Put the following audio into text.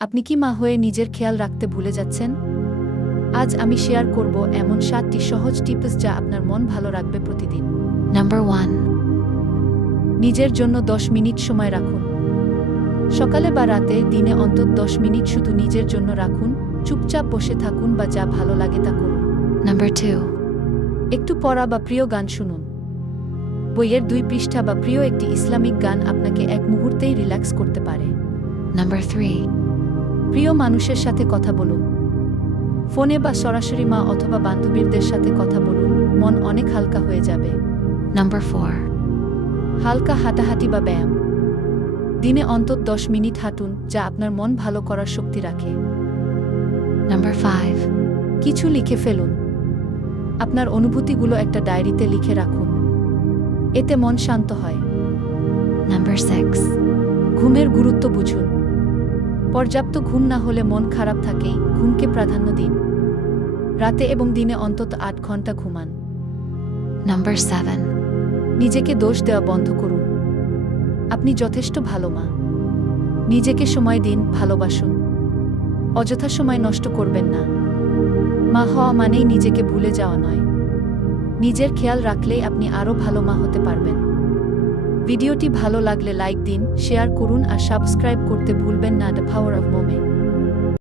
আপনি কি মা হয়ে নিজের খেয়াল রাখতে ভুলে যাচ্ছেন? আজ আমি শেয়ার করব এমন 7টি সহজ টিপস যা আপনার মন ভালো রাখবে প্রতিদিন। Number 1. নিজের জন্য 10 মিনিট সময় রাখুন। সকালে বা রাতে দিনে অন্তত 10 মিনিট শুধু নিজের জন্য রাখুন। চুপচাপ বসে থাকুন বা যা ভালো লাগে তা করুন। Number 2. একটু পড়া বা প্রিয় গান শুনুন। বইয়ের 2 পৃষ্ঠা বা প্রিয় একটি ইসলামিক গান আপনাকে এক মুহূর্তেই রিল্যাক্স করতে পারে। Number 3. প্রিয় মানুষের সাথে কথা বলুন। ফোনে বা সরাসরি মা অথবা বান্ধবীদের সাথে কথা বলুন, মন অনেক হালকা হয়ে যাবে। Number 4. হালকা হাঁটাহাঁটি বা ব্যায়াম। দিনে অন্তত 10 মিনিট হাঁটুন, যা আপনার মন ভালো করার শক্তি রাখে। Number 5. কিছু লিখে ফেলুন। আপনার অনুভূতিগুলো একটা ডায়েরিতে লিখে রাখুন। এতে মন শান্ত হয়। Number 6. ঘুমের গুরুত্ব বুঝুন। পর্যাপ্ত ঘুম না হলে মন খারাপ থাকেই, ঘুমকে প্রাধান্য দিন। রাতে এবং দিনে অন্তত 8 ঘন্টা ঘুমান। Number 7. নিজেকে দোষ দেওয়া বন্ধ করুন। আপনি যথেষ্ট ভালো মা। নিজেকে সময় দিন, ভালোবাসুন। অযথা সময় নষ্ট করবেন না। মা হওয়া মানেই নিজেকে ভুলে যাওয়া নয়। নিজের খেয়াল রাখলেই আপনি আরও ভালো মা হতে পারবেন। ভিডিওটি ভালো লাগলে লাইক দিন, শেয়ার করুন আর সাবস্ক্রাইব করতে ভুলবেন না। The power of মোমে।